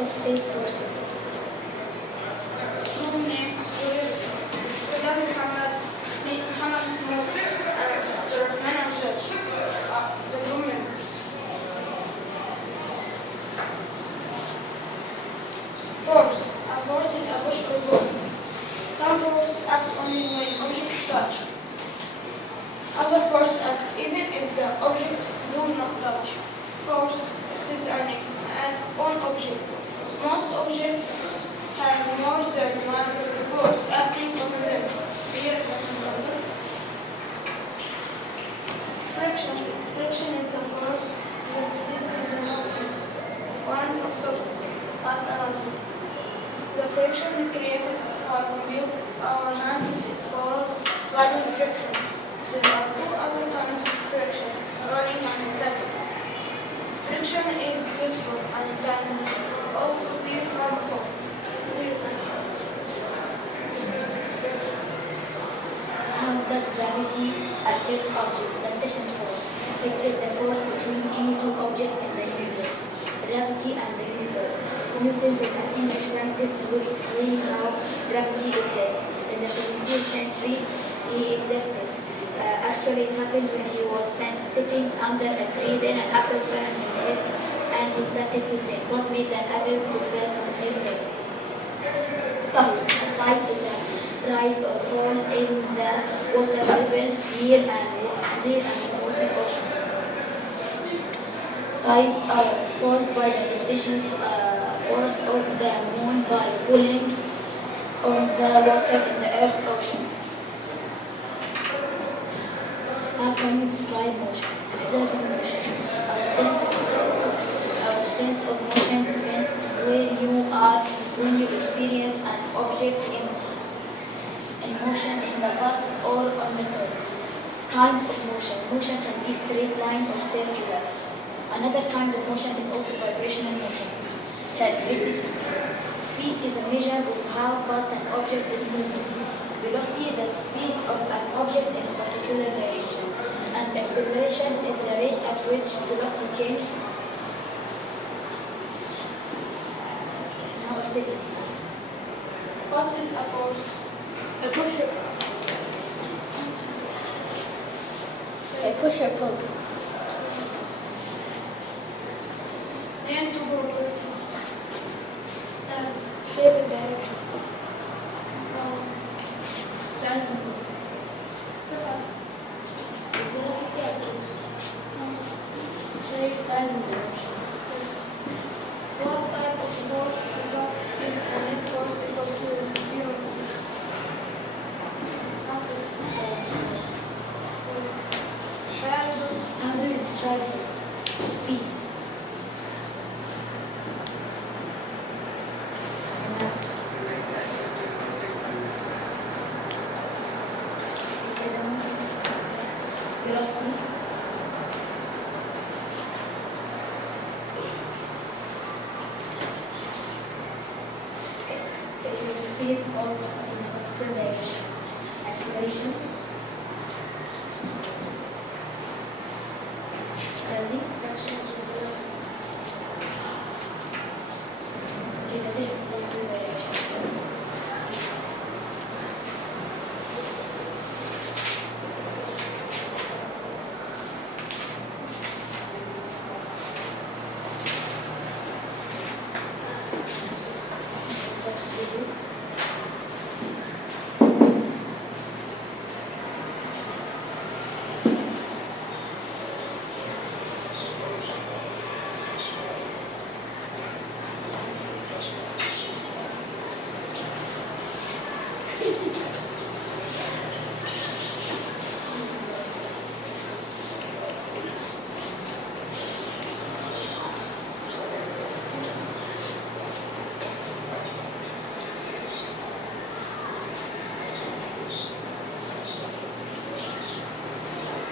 of these forces? Who names Sultan Muhammad Manarat, the crew members. Force. A force is a push or pull. Some forces act only when objects touch. Other forces act even if the objects do not touch. Force is an on object. Most objects have more than one force acting on them. Here is an example. Friction. Friction is the force that resists the movement of one surface past another. The friction created by our hands is called sliding friction. There are two other kinds of friction, rolling and static. Friction is useful and can also be harmful. How does gravity affect objects? Gravitational force. It is the force between any two objects in the universe. Gravity and the universe. Newton is an English scientist who explained how gravity exists. In the 17th century, he existed. Actually, it happened when he was sitting under a tree, then an apple fell on his head, and he started to think, what made that apple to fall on his head? Tides. A tide is a rise or fall in the water level near and remote oceans. Tides are caused by the gravitational force of the moon by pulling on the water in the Earth's ocean. How can you describe motion? Observing motion. Our sense of motion depends on where you are when you experience an object in motion in the bus or on the turn. Kinds of motion. Motion can be straight line or circular. Another kind of motion is also vibrational motion. Calculated speed. Speed is a measure of how fast an object is moving. Velocity is the speed of an object in a particular direction. And acceleration is the rate at which velocity changes. Now activity. What is a force? A push or pull. Name two properties. Shape and direction. Size and pull. Perfect. Shape, size and direction. What type of force results in a net force equal to 0? How do you describe this? Speed. Velocity. It is the speed of a particular direction. Acceleration. Velocity. Velocity goes to the direction. Switch video.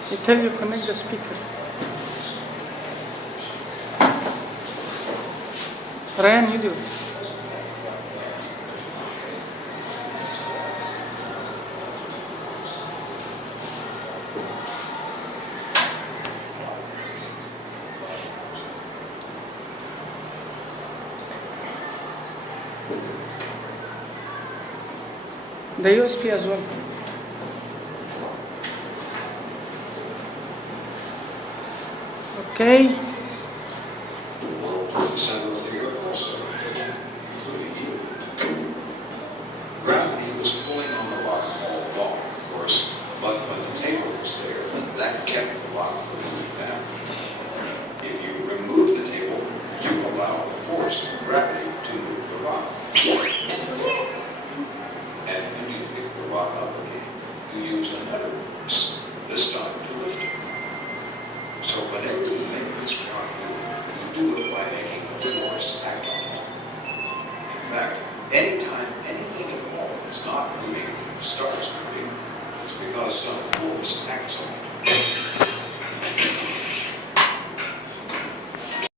They tell you connect the speaker. Ryan, you do it. The USB as well. Okay. The world toward the center of the earth also, including you. Gravity was pulling on the rock all along, of course, but when the table was there, that kept the rock from moving down. If you remove the table, you allow the force of gravity to move the rock. And when you pick the rock up again, you use another force, this time to lift it. So whenever you make this rock move, you do it by making a force act on it. In fact, anytime anything at all that's not moving starts moving, it's because some force acts on it.